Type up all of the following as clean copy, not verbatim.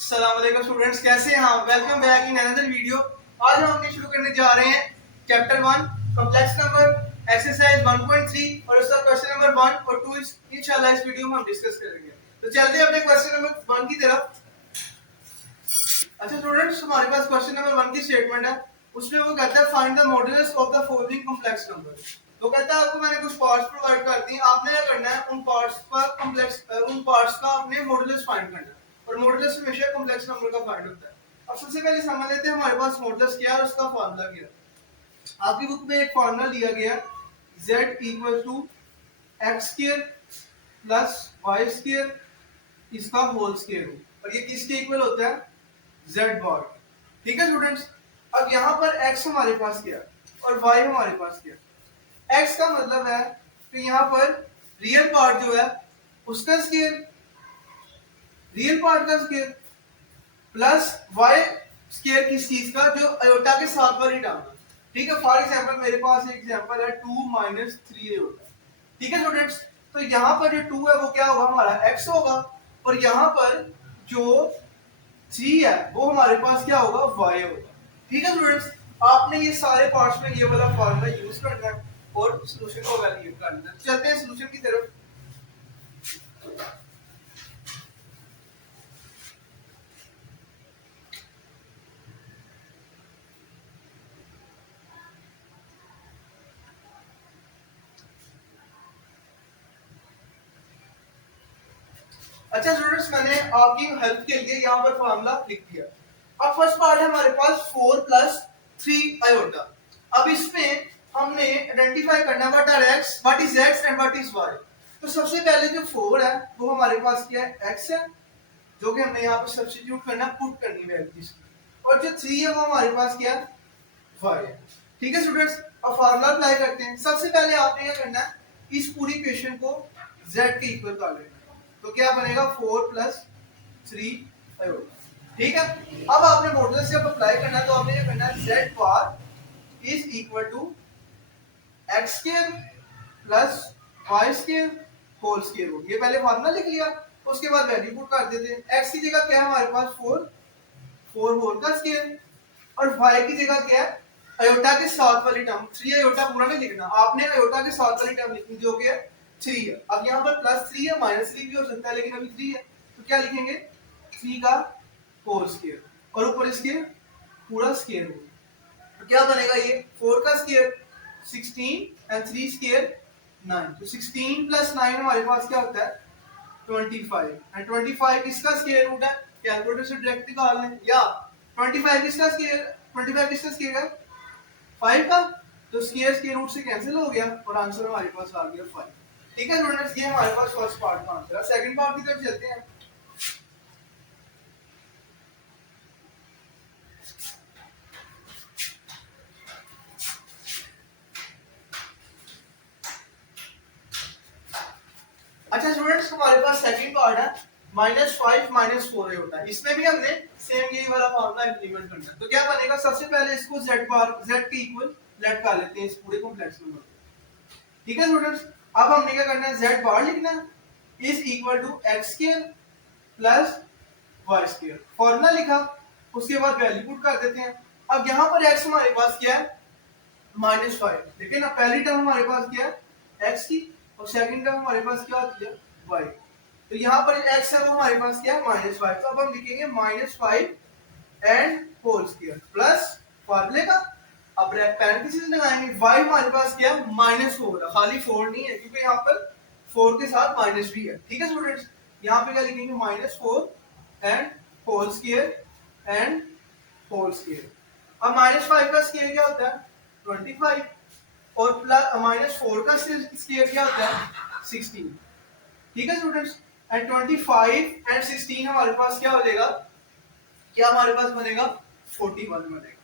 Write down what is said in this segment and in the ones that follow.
अस्सलाम वालेकुम स्टूडेंट्स, कैसे हैं आप? Welcome back in another video. आज हम अपने शुरू करने जा रहे हैं चैप्टर 1 कॉम्प्लेक्स नंबर एक्सरसाइज 1.3 और उसका क्वेश्चन नंबर 1 और 2 इंशाल्लाह इस वीडियो में हम डिस्कस करेंगे। तो चलते हैं अपने क्वेश्चन नंबर 1 की तरफ। अच्छा स्टूडेंट्स, हमारे पास क्वेश्चन नंबर 1 की स्टेटमेंट है। उसमें वो कहता है find the modulus of the following complex number. तो कहता है आपको मैंने कुछ पार्ट्स प्रोवाइड कर दिए, आपने क्या करना है उन पार्ट्स का आपने मॉडुलस फाइंड करना है। और मॉडुलस हमेशा कॉम्प्लेक्स नंबर का फाइंड होता है। अब सबसे पहले समझ लेते हैं हमारे पास मॉडुलस क्या है और उसका फार्मूला क्या है। आपकी बुक में एक फार्मूला दिया गया है z equal to x square plus y square इसका होल स्क्वायर हो, और ये किसके इक्वल होता है? z बार। ठीक है स्टूडेंट्स, अब यहाँ पर x हमारे पास क्या और y हमारे पास क्या। x का मतलब है कि यहाँ पर रियल पार्ट जो है उसका स्क्वायर, रियल पार्ट का स्क्वायर प्लस y स्क्वायर किस चीज का, जो अयोटा के साथ वाली टर्म है। ठीक है, फॉर एग्जांपल मेरे पास एक एग्जांपल है 2 माइनस 3 अयोटा। ठीक है स्टूडेंट्स, तो यहाँ पर जो 2 है वो क्या होगा, हमारा x होगा, और यहाँ पर जो 3 है वो हमारे पास क्या होगा, y होगा। ठीक है स्टूडेंट्स, आपने ये सारे पार्ट्स में ये वाला फार्मूला यूज करना है और सॉल्यूशन को वैल्यूएट करना है। चलते हैं सॉल्यूशन की तरफ। अच्छा स्टूडेंट्स, मैंने आपकी हेल्प के लिए यहाँ पर फार्मूला लिख दिया। अब फर्स्ट पार्ट है हमारे पास 4 प्लस 3 आयोटा। अब इसमें हमने आइडेंटिफाई करना है what is x and what is y। तो सबसे पहले जो 4 है वो हमारे पास क्या है, x है, जो कि हमने यहाँ पर सब्स्टिट्यूट करना, पुट करनी वैल्यू इसकी। और जो 3 है वो हमारे पास क्या है, y है। ठीक है स्टूडेंट्स, अब फार्मूला अप्लाई करते हैं। सबसे पहले आपने क्या करना है, इस पूरी इक्वेशन को z के इक्वल कर लेना। तो क्या बनेगा 4 प्लस 3 आयोटा। ठीक है, अब आपने मॉडुलस जब अप्लाई करना है तो आपने क्या करना है, z bar is equal to x square plus y square whole square हो। ये पहले फार्मूला लिख लिया, उसके बाद वैल्यू पुट कर देते हैं। x की जगह क्या है हमारे पास 4 होल का स्क्वायर, और y की जगह क्या है, अयोटा के साथ वाली टर्म 3। अयोटा पूरा नहीं लिखना, आपने अयोटा के साथ वाली टर्म लिखनी जो कि है 3 है। अब यहाँ पर प्लस 3 है, माइनस 3 भी हो सकता है, लेकिन अभी 3 है तो क्या लिखेंगे, 3 का होल स्क्वायर, और ऊपर इसके पूरा स्क्वायर होगा। तो क्या बनेगा, ये 4 का स्क्वायर 16 एंड 3 स्क्वायर 9। तो 16 प्लस 9 हमारे पास क्या होता है, 25, एंड 25 किसका स्क्वायर रूट है, कैलकुलेटर से डायरेक्ट निकाल लें, या 25 किसका स्क्वायर, 25 किसका स्क्वायर है, 5 का। तो स्क्वायर के रूट से कैंसिल हो गया और आंसर हमारे पास आ गया 5। ठीक है स्टूडेंट्स, ये हमारे पास फर्स्ट पार्ट का आंसर है। सेकंड पार्ट की तरफ चलते हैं। अच्छा स्टूडेंट्स, हमारे पास सेकंड पार्ट है -5 -4 होता है। इसमें भी हमने सेम यही वाला फार्मूला इंप्लीमेंट करना है। तो क्या बनेगा, सबसे पहले इसको z बार z के इक्वल लेट कर लेते हैं इस पूरे कॉम्प्लेक्स नंबर को। ठीक है स्टूडेंट्स, अब हमने क्या करना है, z बार लिखना है is equal to x square plus y square. Formula लिखा, उसके बाद वैल्यू पुट कर देते हैं। अब यहाँ पर x हमारे पास क्या है, -5। देखिए ना, पहली टर्म हमारे पास क्या है, x की, और सेकंड टर्म हमारे पास क्या होती है, y। तो यहाँ पर x है वो हमारे पास क्या है, -5। तो अब हम लिखेंगे -5 एंड होल स्क्वायर प्लस फार्मूले का, अब पैरेंथेसिस लगाएंगे। y हमारे पास क्या है, -4 है, खाली 4 नहीं है, क्योंकि यहाँ पर 4 के साथ माइनस भी है। ठीक है स्टूडेंट्स, यहाँ पे क्या लिखेंगे, -4 and whole square and whole square. अब -5 का स्क्वायर क्या होता है, 25, और प्लस -4 का स्क्वायर क्या होता है, 16। ठीक है स्टूडेंट्स, एंड 25 एंड 16 हमारे पास क्या हो जाएगा, क्या हमारे पास बनेगा, 41 बनेगा।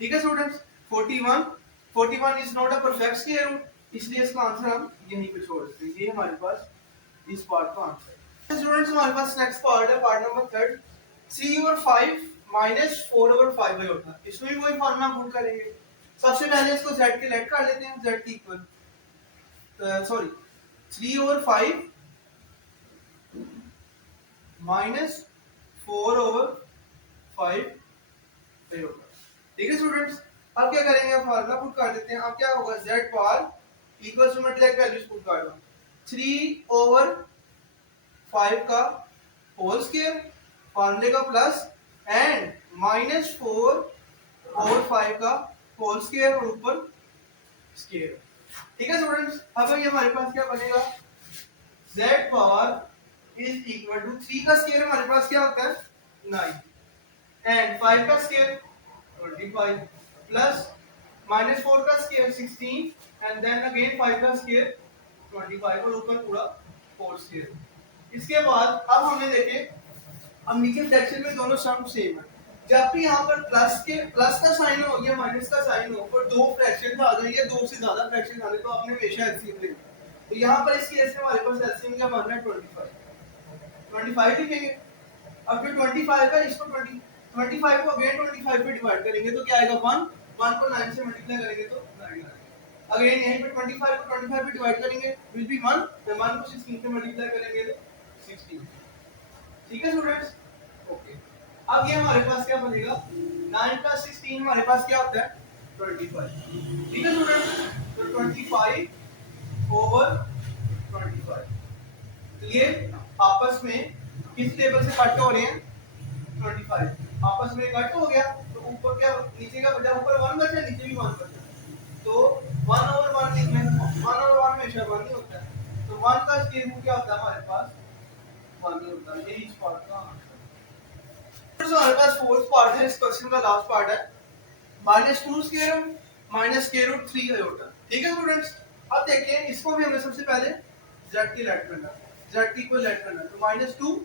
ठीक है students, 41 is not a perfect square root, इसलिए इसका आंसर हम यहीं पे छोड़ देते हैं। ये हमारे पास इस पार्ट का आंसर है। स्टूडेंट्स, हमारे पास नेक्स्ट पार्ट है, पार्ट नंबर 3, 3/5 -4/5 होता है। इसमें भी वही फॉर्मूला पुट करेंगे। सबसे पहले इसको z के लेट कर लेते हैं, z की इक्वल सॉरी 3/5 4/5 होगा। ठीक है स्टूडेंट्स, अब क्या करेंगे, आप फार्मूला पुट कर देते हैं। अब क्या होगा, z बार इक्वल्स टू, मैं डायरेक्ट वैल्यूज पुट कर दूं, 3/5 का होल स्क्वायर, फार्मूले का प्लस, एंड -4/5 का होल स्क्वायर और ऊपर स्क्वायर। ठीक है स्टूडेंट्स, अब ये हमारे पास क्या बनेगा, z bar is equal to 3 का स्क्वायर हमारे पास क्या होता है 9, एंड 5 का स्क्वायर 25, प्लस -4 का स्क्वायर 16, एंड देन अगेन 5 का स्क्वायर 25 और ऊपर पूरा 4 स्क्वायर। इसके बाद अब हमने देखे, अब नीचे फ्रैक्शन में दोनों सम सेम है। जब भी यहाँ पर प्लस का साइन हो या माइनस का साइन हो और दो फ्रैक्शन आ जाए या दो से ज्यादा फ्रैक्शन आ जाए तो आपने हमेशा एलसीएम लेना। तो यहाँ पर इस केस में हमारे पास एलसीएम क्या मानना है 25 लिखेंगे। अब जो 25 का इसको 25 को अगेन 25 पे डिवाइड करेंगे तो क्या आएगा 1 को 9 से मल्टीप्लाई करेंगे तो 9 आएगा। अगेन यहीं पे 25 को 25 पे डिवाइड करेंगे विल बी 1, तो 1 को 16 पे मल्टीप्लाई करेंगे तो 16। ठीक है स्टूडेंट्स, ओके। अब ये हमारे पास क्या बनेगा, 9 + 16 हमारे पास क्या होता है 25। ठीक है स्टूडेंट्स, तो 25/25, तो ये आपस में किस टेबल से कट हो रहे हैं 25, आपस में कट हो गया तो ऊपर क्या नीचे का बचा, ऊपर 1 बचा नीचे भी 1 बचा, तो 1/1 लिखना है। 1/1 हमेशा 1 ही होता है, तो 1 का स्क्वायर रूट क्या होता है हमारे पास 1 ही होता है। ये इस पार्ट का आंसर। तो हमारे पास फोर्थ पार्ट है, इस क्वेश्चन का लास्ट पार्ट है, -2 स्क्वायर -√3 आयोटा। ठीक है स्टूडेंट्स, अब देखिए इसको भी हमें सबसे पहले z की लेट करना है, z की को लेट करना है, तो -2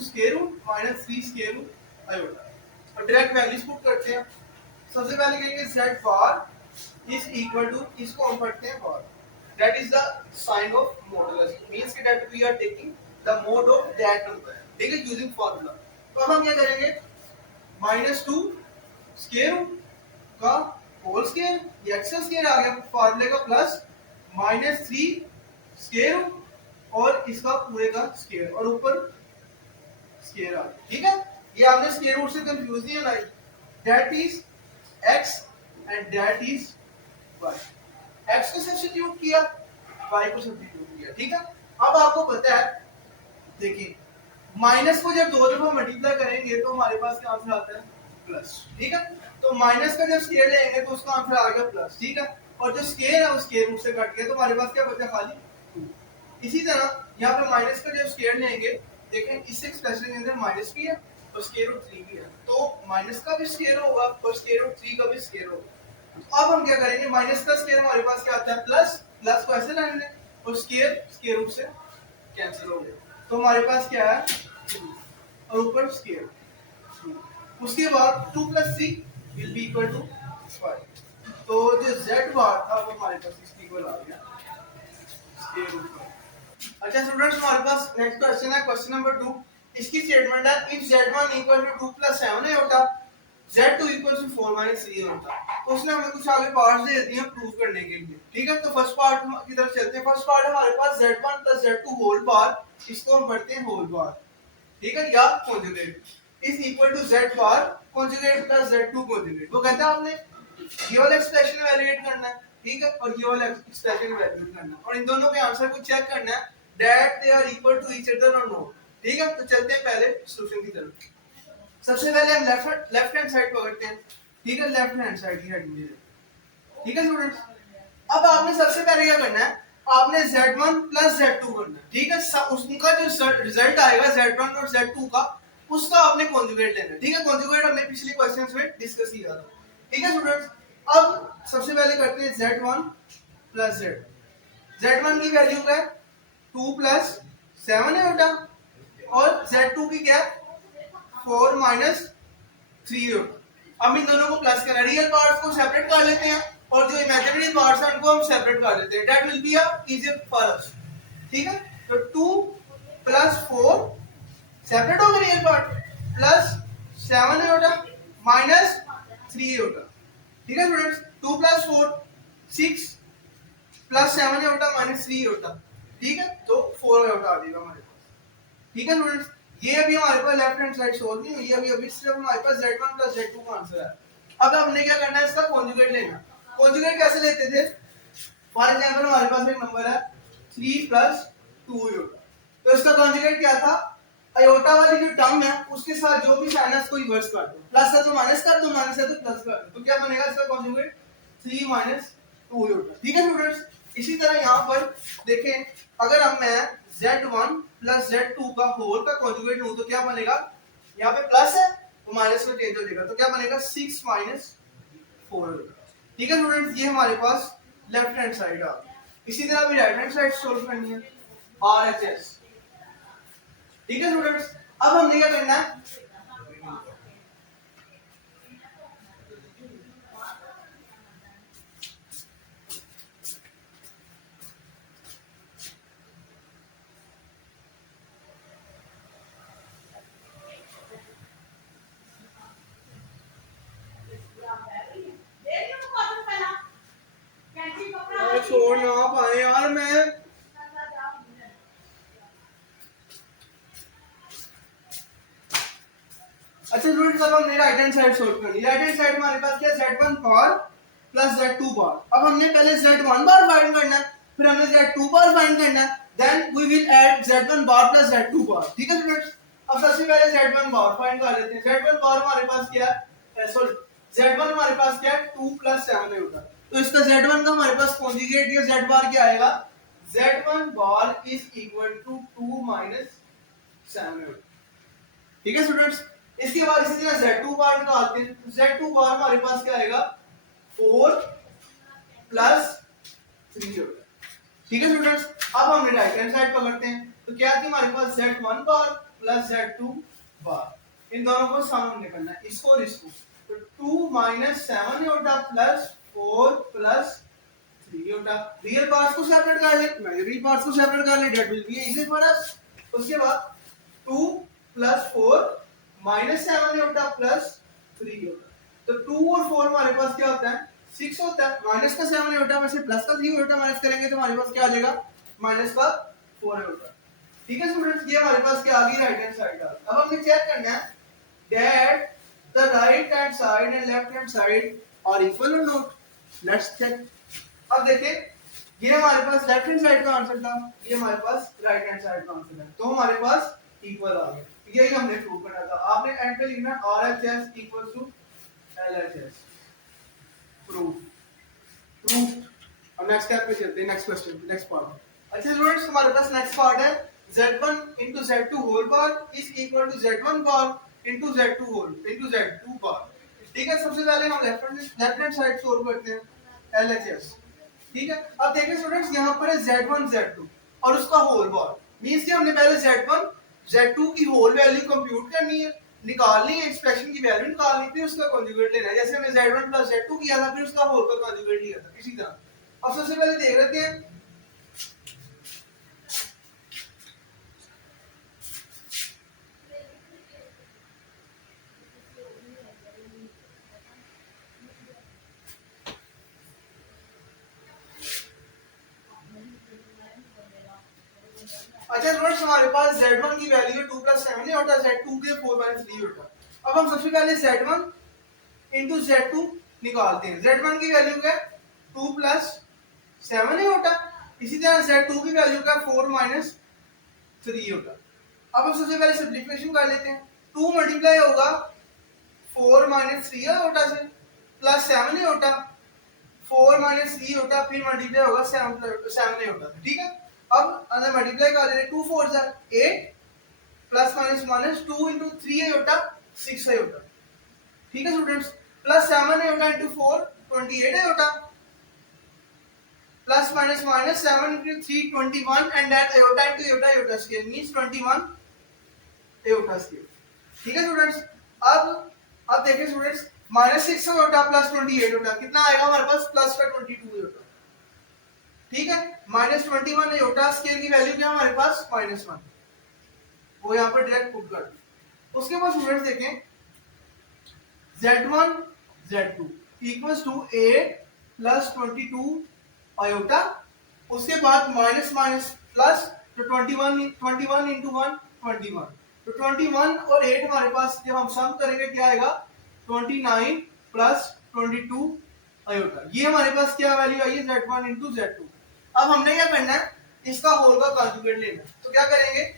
square root -3 square root iota, और डायरेक्ट वैल्यूज पुट करते हैं। सबसे पहले कहेंगे z bar is equal to, इसको हम पढ़ते हैं bar, that is the sign of modulus, means कि that we are taking the mod of that number. ठीक है, यूजिंग फार्मूला। तो अब हम क्या करेंगे, -2 स्क्वायर रूट का होल स्क्वायर, ये एक्स स्क्वायर आ गया, फार्मूले का प्लस, -3 स्क्वायर रूट और इसका पूरे का स्क्वायर और ऊपर स्क्वायर आ गया। ठीक है, ये आपने स्क्वायर रूट से कंफ्यूज नहीं होना, that is x and that is y। x को सब्स्टिट्यूट किया, y को सब्स्टिट्यूट किया। ठीक है, अब आपको पता है, देखिए माइनस को जब दो दफा मल्टीप्लाई करेंगे तो हमारे पास क्या आंसर आता है प्लस। ठीक है, तो माइनस का जब स्क्वायर लेंगे तो उसका आंसर आएगा प्लस। ठीक है, और जो स्क्वायर है वो स्क्वायर रूट से कट गया तो हमारे पास क्या बचा खाली 2। इसी तरह यहाँ पे माइनस का जब स्क्वायर लेंगे, देखें इस एक्सप्रेशन के अंदर माइनस भी है और स्क्वायर रूट 3 भी है, तो माइनस का भी स्क्वायर होगा और स्क्वायर रूट 3 का भी स्क्वायर होगा। अब हम क्या करेंगे, माइनस का स्क्वायर हमारे पास क्या आता है प्लस, प्लस को ऐसे लाने दें और स्क्वायर स्क्वायर रूट से कैंसिल हो गया, तो हमारे पास क्या है 2 और ऊपर स्क्वायर। उसके बाद 2 + 3 विल बी इक्वल टू 5, तो जो z बार था वो हमारे पास इसकी इक्वल आ गया स्क्वायर रूट 5। अच्छा स्टूडेंट्स, हमारे पास नेक्स्ट क्वेश्चन है, क्वेश्चन नंबर 2। इसकी स्टेटमेंट है इफ z1 = 2 + 7 है होता, z2 = 4 - 3 होता। तो उसने हमें कुछ आगे पार्ट्स दे दिए हैं प्रूव करने के लिए। ठीक है, तो फर्स्ट पार्ट की तरफ चलते हैं। फर्स्ट पार्ट हमारे पास z1 + z2 होल बार, इसको हम पढ़ते हैं होल बार। ठीक है, या conjugate is equal to z bar conjugate plus z2 conjugate. वो कहता है आपने ये वाला एक्सप्रेशन इवैल्यूएट करना है, ठीक है, और ये वाला एक्सप्रेशन इवैल्यूएट करना है, और इन दोनों के आंसर को चेक करना है that they are equal to each other और नॉट। ठीक है, तो चलते हैं पहले सॉल्यूशन की तरफ। सबसे पहले हम लेफ्ट हैंड साइड पकड़ते हैं। ठीक है, लेफ्ट हैंड साइड की हेडिंग ले। ठीक है स्टूडेंट्स, अब आपने सबसे पहले क्या करना है, आपने z1 + z2 करना है। ठीक है, उसका जो रिजल्ट आएगा z1 और z2 का, उसका आपने कॉन्जुगेट लेना है। ठीक है, कॉन्जुगेट हमने पिछले क्वेश्चंस में डिस्कस किया था। ठीक है स्टूडेंट्स, अब सबसे पहले करते हैं z1 + z। z1 की वैल्यू क्या है 2 + 7 है बेटा, और z2 की क्या है 4 - 3 है। अब इन दोनों को प्लस करना है, रियल पार्ट्स को सेपरेट कर लेते हैं और जो इमेजिनरी पार्ट्स हैं उनको हम सेपरेट कर लेते हैं, that will be easier for us. ठीक है, तो 2 + 4 सेपरेट हो गए रियल पार्ट, प्लस 7 है बेटा -3 है बेटा। ठीक है स्टूडेंट्स, 2 + 4 6 + 7 है बेटा -3 है बेटा। ठीक है, तो 4 है बेटा आ जाएगा हमारे पास। ठीक है स्टूडेंट्स, ये अभी हमारे पास लेफ्ट हैंड साइड सोल्व नहीं हुई है, अभी सिर्फ हमारे पास z1 प्लस z2 का आंसर है। अब हमने क्या करना है, इसका कॉन्जुगेट लेना। कॉन्जुगेट कैसे लेते थे? फॉर एग्जांपल हमारे पास एक नंबर है 3 प्लस 2 आयोटा, तो इसका कॉन्जुगेट क्या था? आयोटा वाली जो टर्म है उसके साथ जो भी साइन है उसको रिवर्स कर दो, प्लस है तो माइनस कर दो, माइनस है तो प्लस कर दो, तो क्या बनेगा इसका कॉन्जुगेट? 3 minus 2 iota. ठीक है स्टूडेंट्स, इसी तरह यहाँ पर देखें, अगर हम मैं z1 प्लस z2 का होल का कॉन्जुगेट लूं तो क्या बनेगा? यहाँ पे प्लस है तो माइनस में चेंज हो जाएगा, तो क्या बनेगा? 6 माइनस 4। ठीक है स्टूडेंट्स, ये हमारे पास लेफ्ट हैंड साइड आ गई। इसी तरह भी राइट हैंड साइड सोल्व करनी है, RHS। ठीक है स्टूडेंट्स, अब हमने क्या करना है? छोड़ ना पाए यार मैं। अच्छा स्टूडेंट्स, अब हमने राइट हैंड साइड सोल्व करनी है। राइट हैंड साइड हमारे पास क्या है? z1 बार प्लस z2 बार। अब हमने पहले z1 बार फाइंड करना है, फिर हमने z2 बार फाइंड करना है, then we will add z1 bar plus z2 bar. ठीक है स्टूडेंट्स, अब सबसे पहले z1 बार फाइंड कर लेते हैं। z1 बार हमारे पास क्या है? सॉरी, z1 हमारे पास क्या है? 2 प्लस 7 होगा, तो इसका z1 का हमारे पास कॉन्जुगेट या z बार क्या आएगा? z1 bar is equal to 2 minus 7। ठीक है स्टूडेंट्स, इसके बाद इसी तरह z2 बार निकालते हैं, तो z2 बार हमारे पास क्या आएगा? 4 प्लस 3 होगा। ठीक है स्टूडेंट्स, अब हम राइट हैंड साइड पकड़ते हैं, तो क्या थी हमारे पास? z1 बार प्लस z2 बार, इन दोनों को सम हमने करना है, इसको और इसको, तो 2 माइनस 7 होता प्लस 4 प्लस 3 होता। रियल पार्ट्स को सेपरेट कर ले, इमेजिनरी पार्ट्स को सेपरेट कर ले, that will be easy for us. उसके बाद 2 प्लस 4 माइनस 7 होता प्लस 3 होता, तो 2 और 4 हमारे पास क्या होता है? 6 होता है। माइनस का 7 होता है, वैसे प्लस का 3 होता है, माइनस करेंगे तो हमारे पास क्या आ जाएगा? माइनस का 4 होता है। ठीक है स्टूडेंट्स, ये हमारे पास क्या आ गई? राइट हैंड साइड आ गई। अब हमें चेक करना है that the right hand side and left hand side are equal और नॉट। Let's check. अब देखें, ये हमारे पास लेफ्ट हैंड साइड का आंसर था, ये हमारे पास राइट हैंड साइड का आंसर है, तो हमारे पास इक्वल आ गया। यही हमने प्रूव करना था। आपने एंड पे लिखना RHS equal to LHS। Proof proof. अब नेक्स्ट स्टेप पे चलते हैं, नेक्स्ट क्वेश्चन, नेक्स्ट पार्ट। अच्छा स्टूडेंट्स, हमारे पास नेक्स्ट पार्ट है z1 into z2 whole bar is equal to z1 bar into z2 whole into z2 bar. ठीक है, सबसे पहले हम लेफ्ट हैंड साइड सोल्व करते हैं, LHS। ठीक है, अब देखिए स्टूडेंट्स, यहाँ पर है z1 z2 और उसका होल बार, मींस कि हमने पहले z1 z2 की होल वैल्यू कंप्यूट करनी है, निकालनी है, एक्सप्रेशन की वैल्यू निकालनी, फिर उसका कॉन्जुगेट लेना है। जैसे हमने z1 प्लस z2 किया था, फिर उसका होल का कॉन्जुगेट लिया था, इसी तरह। अब सबसे पहले देख लेते हैं अच्छा स्टूडेंट्स, हमारे पास z1 की वैल्यू है 2 प्लस 7 नहीं होता, z2 के 4 माइनस 3 होता। अब हम सबसे पहले z1 into z2 निकालते हैं। z1 की वैल्यू क्या है? 2 प्लस 7 नहीं होता, इसी तरह z2 की वैल्यू क्या? 4 माइनस 3 होता। अब हम सबसे पहले सिंपलीफिकेशन कर लेते हैं, 2 मल्टीप्लाई होगा 4 माइनस 3 होता से, प्लस 7 नहीं होता, 4 माइनस 3 होता, फिर मल्टीप्लाई होगा 7 नहीं होता। ठीक है, अब अंदर मल्टीप्लाई कर ले रहे, 2 4 जा 8 प्लस माइनस माइनस 2 into 3 होता 6 होता। ठीक है स्टूडेंट्स, प्लस 7 होता into 4 28 होता, plus minus minus 7 into 3 21 and that iota into iota square means 21 iota square। ठीक है स्टूडेंट्स, अब देखिए स्टूडेंट्स, माइनस 6 होता प्लस 28 होता, कितना आएगा हमारे पास? प्लस का 22 होता। ठीक है, माइनस 21 आयोटा स्केल की वैल्यू क्या हमारे पास? -1, वो यहाँ पर डायरेक्ट पुट कर दी। उसके बाद स्टूडेंट्स देखें, z1 z2 equals to 8 plus 22 iota, उसके बाद माइनस माइनस प्लस, तो 21 into 1 21, तो 21 और 8 हमारे पास जब हम सम करेंगे क्या आएगा 29 प्लस 22 आयोटा। ये हमारे पास क्या वैल्यू आई है z1 इंटू z2। अब हमने क्या करना है इसका होल का कॉन्जुगेट लेना है। तो क्या करेंगे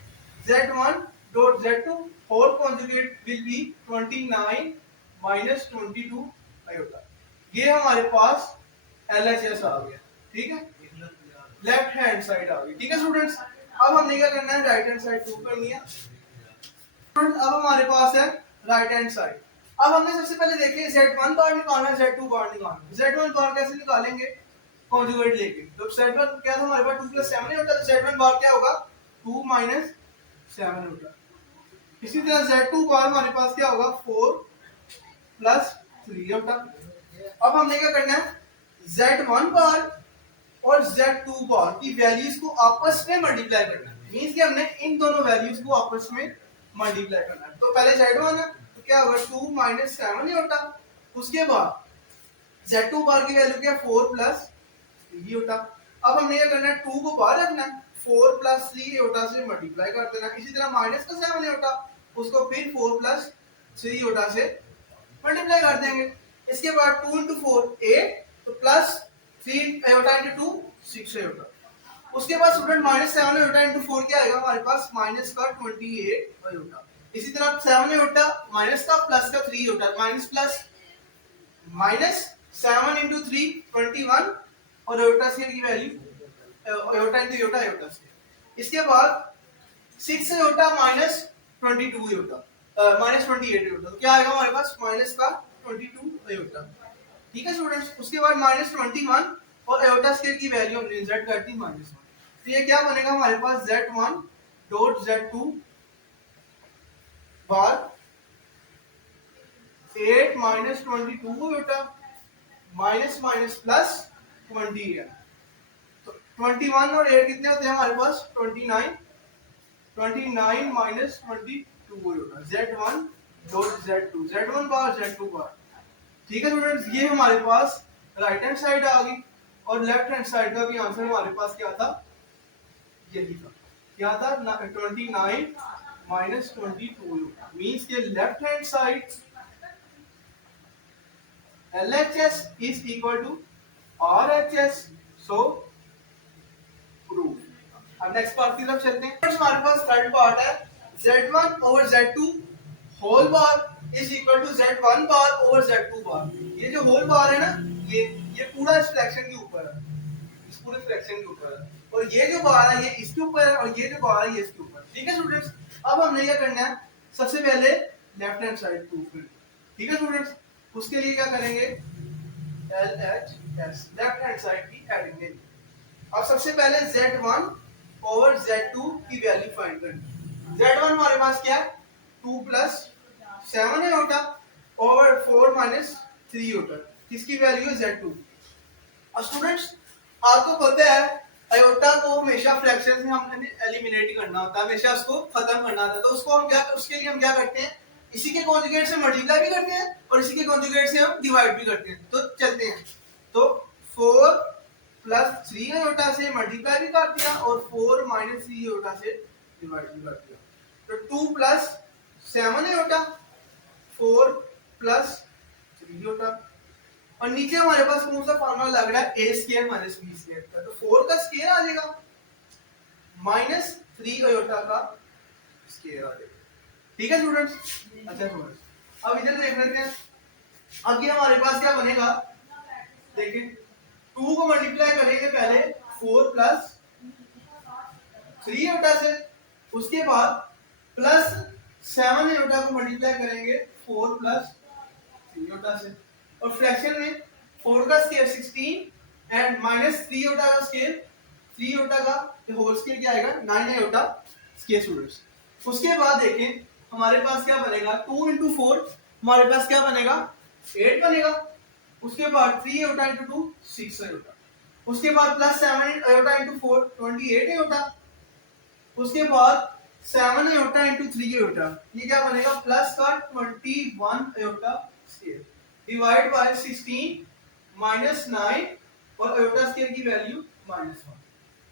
z1 dot z2 whole conjugate will be 29 minus 22 iota. ये हमारे पास LHS आ गया, ठीक है, लेफ्ट हैंड साइड आ गई। ठीक है स्टूडेंट्स, अब हमने क्या करना है राइट हैंड साइड प्रूव करनी है। अब हमारे पास है राइट हैंड साइड। अब हमने सबसे पहले देखिए z1 बार निकालना है z2 बार निकालना है। z1 बार कैसे निकालेंगे कॉन्जुगेट लेके। तो z1 क्या था हमारे पास 2 प्लस 7 ही होता है, तो z1 बार क्या होगा 2 माइनस 7 होगा। इसी तरह z2 बार हमारे पास क्या होगा 4 प्लस 3 होगा। अब हमने क्या करना है z1 बार और z2 बार की वैल्यूज को आपस में मल्टीप्लाई करना है। मींस कि हमने इन दोनों वैल्यूज को आपस में मल्टीप्लाई करना है। तो पहले z1 है तो क्या होगा 2 माइनस 7 ही होता। उसके बाद z2 बार की वैल्यू क्या 4 प्लस 3 होता। अब हमने क्या करना है 2 को बाहर रखना है, 4 प्लस 3 होता से मल्टीप्लाई कर देना। इसी तरह माइनस का 7 होता उसको फिर 4 प्लस 3 होता से मल्टीप्लाई कर देंगे। इसके बाद 2 into 4 8 तो प्लस 3 आयोटा into 2 6 आयोटा। उसके बाद स्टूडेंट माइनस 7 आयोटा into 4 क्या आएगा हमारे पास माइनस का 28 आयोटा। इसी तरह 7 आयोटा माइनस का प्लस का 3 iota, minus plus minus 7 into 3 21 और आयोटा स्केयर की value iota into iota iota square. इसके बाद 6 iota minus 22 iota minus 28 iota. तो क्या आएगा हमारे पास माइनस का 22 आयोटा। ठीक है स्टूडेंट्स, उसके बाद माइनस 21 और आयोटा स्केयर की वैल्यू हमने इंसर्ट कर दी माइनस 1। तो ये क्या बनेगा हमारे पास z1 डॉट z2 बार 8 minus 22 iota minus minus plus 20 है। तो 21 और 8 कितने होते हैं हमारे पास 29 minus 22 iota z1 dot z1 बार z2 बार। ठीक है स्टूडेंट्स, ये हमारे पास राइट हैंड साइड आ गई और लेफ्ट हैंड साइड का भी आंसर हमारे पास क्या था यही था। क्या था 29 माइनस 22 मींस के left hand side LHS is equal to RHS, so proof। अब नेक्स्ट पार्ट की तरफ चलते हैं। हमारे पास थर्ड पार्ट है z1 over z2 whole bar is equal to z1 bar over z2 bar. ये जो होल बार है ना ये पूरा इस फ्रैक्शन के ऊपर है, इस पूरे फ्रैक्शन के ऊपर है, और ये जो बार है ये इसके ऊपर है और ये जो बार है ये इसके ऊपर। ठीक है स्टूडेंट्स, अब हमने क्या करना है सबसे पहले लेफ्ट हैंड साइड प्रूफ करना। ठीक है स्टूडेंट्स, उसके लिए क्या करेंगे LHS लेफ्ट हैंड साइड की हेडिंग लेंगे। अब सबसे पहले z1 ओवर z2 की वैल्यू फाइंड करनी। z1 हमारे पास क्या है 2 प्लस 7 है होता ओवर 4 माइनस 3 होता, किसकी वैल्यू है z2। और स्टूडेंट्स आपको पता है आयोटा को हमेशा फ्रैक्शन से हमने एलिमिनेट करना होता है, हमेशा उसको खत्म करना होता है। तो उसको हम क्या उसके लिए हम क्या करते हैं इसी के कॉन्जुगेट से मल्टीप्लाई भी करते हैं और इसी के कॉन्जुगेट से हम डिवाइड भी करते हैं। तो चलते हैं, तो 4 प्लस 3 आयोटा से मल्टीप्लाई भी कर दिया और 4 माइनस 3 आयोटा से डिवाइड भी कर दिया। तो 2 प्लस 7 आयोटा 4 प्लस 3 आयोटा, और नीचे हमारे पास कौन सा फार्मूला लग रहा है a square minus b square का। तो 4 का स्क्वायर आ जाएगा माइनस 3 आयोटा का स्क्वायर आ जाएगा। ठीक है स्टूडेंट्स, अच्छा स्टूडेंट्स अब इधर देख लेते हैं। अब ये हमारे पास क्या बनेगा देखिए 2 को मल्टीप्लाई करेंगे पहले 4 प्लस 3 आयोटा से, उसके बाद प्लस 7 आयोटा को मल्टीप्लाई करेंगे 4 प्लस 3 आयोटा से, और फ्रैक्शन में 4 का स्क्वायर 16 एंड माइनस 3 आयोटा का स्क्वायर 3 आयोटा का होल स्क्वायर क्या आएगा 9 आयोटा स्क्वायर स्टूडेंट्स। उसके बाद देखें हमारे पास क्या बनेगा 2 into 4 हमारे पास क्या बनेगा 8 बनेगा। उसके बाद 3 आयोटा into 2 6 आयोटा, उसके बाद प्लस 7 आयोटा into 4 28 आयोटा, उसके बाद 7 आयोटा into 3 आयोटा, ये क्या बनेगा प्लस का 21 iota square divide by 16 minus 9 और आयोटा स्क्वायर की वैल्यू -1।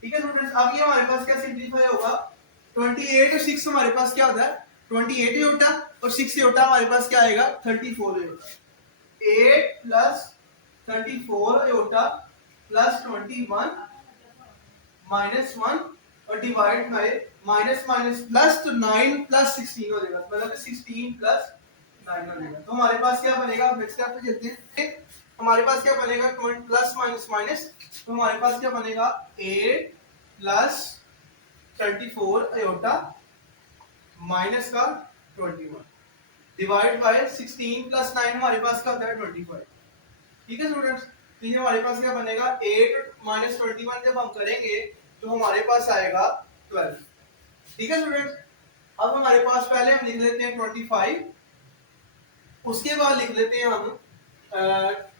ठीक है स्टूडेंट्स, अब ये हमारे पास क्या सिंपलीफाई होगा 28 और 6 हमारे पास क्या होता है 28 आयोटा और 6 आयोटा हमारे पास क्या आएगा 34 iota. 8 plus 34 iota plus 21 minus 1 और divide by minus minus plus, तो 9 प्लस 16 हो जाएगा, मतलब 16 प्लस 9 हो जाएगा। तो हमारे पास क्या बनेगा, नेक्स्ट स्टेप पे चलते हैं। हमारे पास क्या बनेगा, प्लस माइनस माइनस, तो हमारे पास क्या बनेगा 8 प्लस 34 आयोटा माइनस का 21 डिवाइड बाय 16 प्लस 9 हमारे पास क्या होता है 25। ठीक है स्टूडेंट्स, तो ये हमारे पास क्या बनेगा 8 माइनस 21 जब हम करेंगे तो हमारे पास आएगा 12। ठीक है स्टूडेंट्स, अब हमारे पास पहले हम लिख लेते हैं 25, उसके बाद लिख लेते हैं हम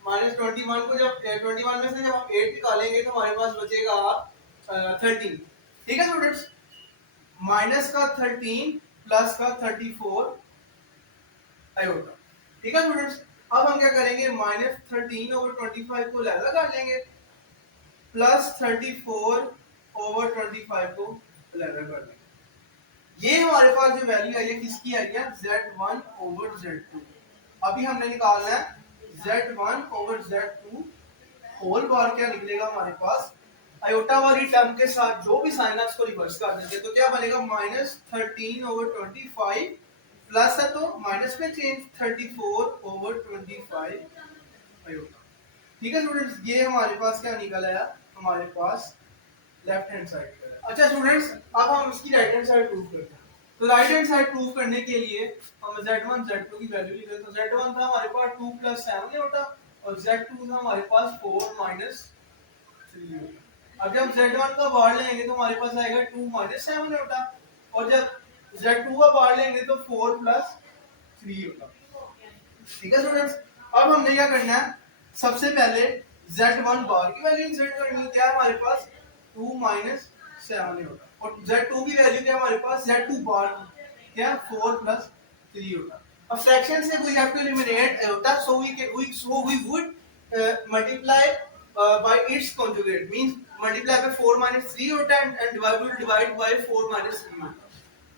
माइनस 21 को, जब 21 में से जब हम 8 निकालेंगे तो हमारे पास बचेगा 13। ठीक है स्टूडेंट्स, माइनस का 13 प्लस का 34 आयोटा। ठीक है स्टूडेंट्स, अब हम क्या करेंगे माइनस 13 ओवर 25 को लहजा कर लेंगे, प्लस 34 ओवर 25 को लहजा कर लेंगे। ये हमारे पास जो वैल्यू आई है किसकी आई है Z1 ओवर Z2। अभी हमने निकालना है Z1 ओवर Z2 होल बार, क्या निकलेगा हमारे पास आयोटा वाली टर्म के साथ जो भी साइन है उसको रिवर्स कर देते हैं, तो क्या बनेगा माइनस 13 ओवर 25 प्लस है तो माइनस में चेंज 34 ओवर 25 आयोटा। ठीक है स्टूडेंट्स, ये हमारे पास क्या निकल आया, हमारे पास लेफ्ट हैंड साइड का है। अच्छा स्टूडेंट्स, अब हम इसकी राइट हैंड साइड प्रूव करते हैं। तो राइट हैंड साइड प्रूव करने के लिए हम Z1 Z2 की वैल्यू लिख लेते हैं। तो Z1 था हमारे पास 2 प्लस 7 होता और Z2 था हमारे पास 4 माइनस 3 होता। अब जब Z1 का बार लेंगे तो हमारे पास आएगा 2 माइनस 7 होता और जब Z2 का बार लेंगे तो 4 प्लस 3 होता। ठीक है स्टूडेंट्स, अब हमने क्या करना है, सबसे पहले Z1 बार की वैल्यू इंसर्ट करनी है, क्या हमारे पास 2 माइनस 7 होता और Z2 की वैल्यू क्या हमारे पास Z2 बार क्या 4 प्लस 3 होता। अब फ्रैक्शन से we have to eliminate iota, so we would multiply by its conjugate, means multiply by 4 minus 3 होता and divide by 4 minus 3 होता।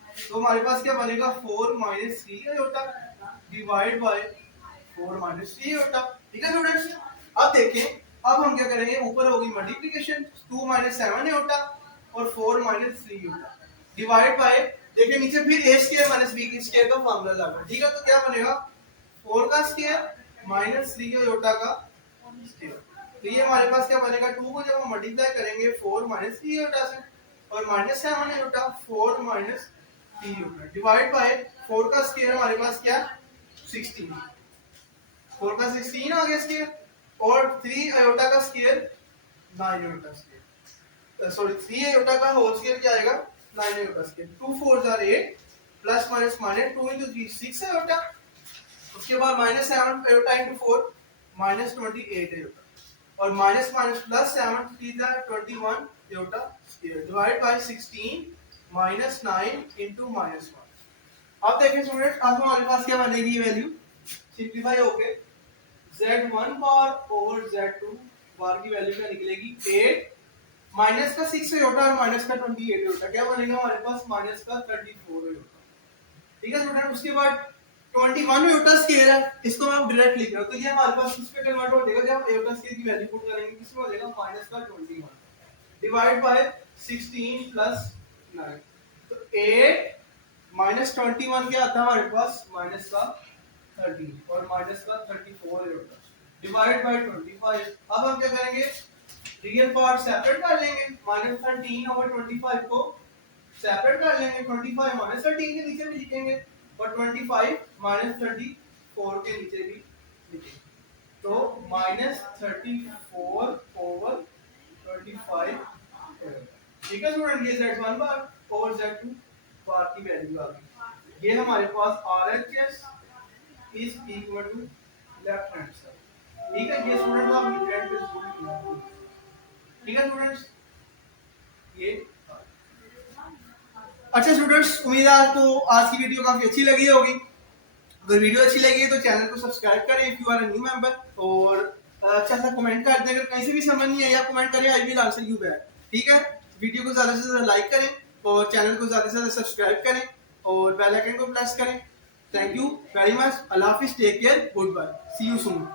तो हमारे पास क्या बनेगा 4 माइनस 3 होता डिवाइड बाय 4 माइनस 3 होता। ठीक है स्टूडेंट्स, अब देखें, अब हम क्या करेंगे, ऊपर होगी मल्टीप्लिकेशन 2 माइनस 7 होता और 4 माइनस 3 होता डिवाइड बाय, देखिए नीचे फिर a स्क्वायर माइनस b की स्क्वायर का फार्मूला लगा। ठीक है, तो क्या बनेगा 4 का स्क्वायर माइनस 3 होता का स्क्वायर। तो ये हमारे पास क्या बनेगा 2 को जब हम मल्टीप्लाई करेंगे 4 माइनस 3 होता से और माइनस 7 होता 4 माइनस 3 होता डिवाइड बाय 4 का स्क्वायर हमारे पास क्या 16, 4 का 16 आ गया स्क्वायर और 3 आयोटा का square 9 iota square, sorry 3 iota का होल स्क्वायर क्या आएगा 9 iota square. 2 4 are 8 plus minus minus 2 into 3 6 iota, उसके बाद minus 7 iota into 4 minus 28 iota और minus minus plus 7 3 21 iota square divide by 16 minus 9 into minus 1। अब देखिए student, अब हमारे पास क्या बनेगी वैल्यू, सिंपलीफाई होके Z1 बार ओवर Z2 बार की वैल्यू क्या निकलेगी 8 माइनस का 6 होता और माइनस का 28 होता, क्या बनेगा हमारे पास माइनस का 34 होता। ठीक है स्टूडेंट, उसके बाद 21 होता स्क्वायर है, इसको मैं डायरेक्ट लिख रहा हूं, तो ये हमारे पास किस पे कन्वर्ट हो जाएगा, जब होता स्क्वायर की वैल्यू पुट करेंगे किस में हो जाएगा माइनस का 21 डिवाइड बाय 16 प्लस 9। तो 8 माइनस 21 क्या आता है हमारे पास माइनस का 13 और माइनस का 34 होता डिवाइड बाय 25। अब हम क्या करेंगे, रियल पार्ट सेपरेट कर लेंगे, माइनस 13 ओवर 25 को सेपरेट कर लेंगे, 25 माइनस 13 के नीचे भी लिखेंगे और 25 माइनस 34 के नीचे भी लिखेंगे, तो माइनस 34 ओवर 25। ठीक है स्टूडेंट, ये Z1 बार ओवर Z2 बार की वैल्यू आ गई। ये हमारे पास RHS is equal to left hand side. ठीक है, ये स्टूडेंट आप फ्रेंड पे स्टूडेंट, ठीक है स्टूडेंट्स, ये अच्छा स्टूडेंट्स, उम्मीद है आपको आज की वीडियो काफी अच्छी लगी होगी। अगर वीडियो अच्छी लगी है तो चैनल को सब्सक्राइब करें if you are a new member, और अच्छा सा कमेंट कर दें, अगर कहीं से भी समझ नहीं आया कमेंट करें, I will answer you back. ठीक है, वीडियो को ज्यादा से ज्यादा लाइक करें और चैनल को ज्यादा से ज्यादा सब्सक्राइब करें। और बेल आइकन को प्रेस करें। Thank you very much. अल्लाह हाफिज, take care, good bye, see you soon.